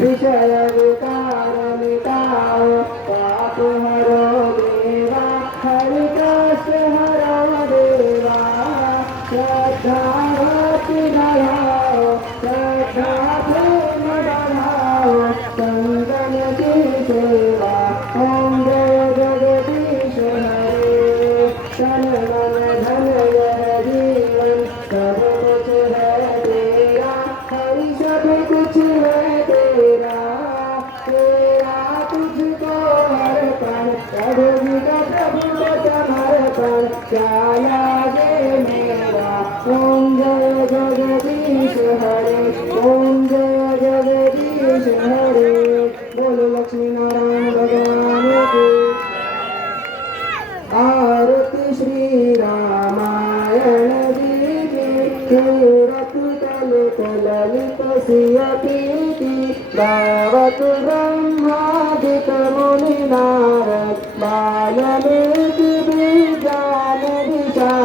विषय विकार मिटाओ पाप हरो देवा हरि कष्ट हरो देवा श्रद्धा भक्ति बढ़ाओ श्रद्धा प्रेम बढ़ाओ संगम की सेवा ओम जय जगदीश हरे तन मन धन यह जीवन सब कुछ है तेरा हरि सब कुछ है तेरा तेरा तुझको अर्पण प्रभु जी का प्रभु को समर्पण क्या लागे मेरा ओम जय जगदीश हरे ओम जय जगदीश हरे बोलो लक्ष्मी नारायण भगवान की आरती श्री रामायण जी की कीरत कल कललित सिय प्रीति गावत ब्रह्मा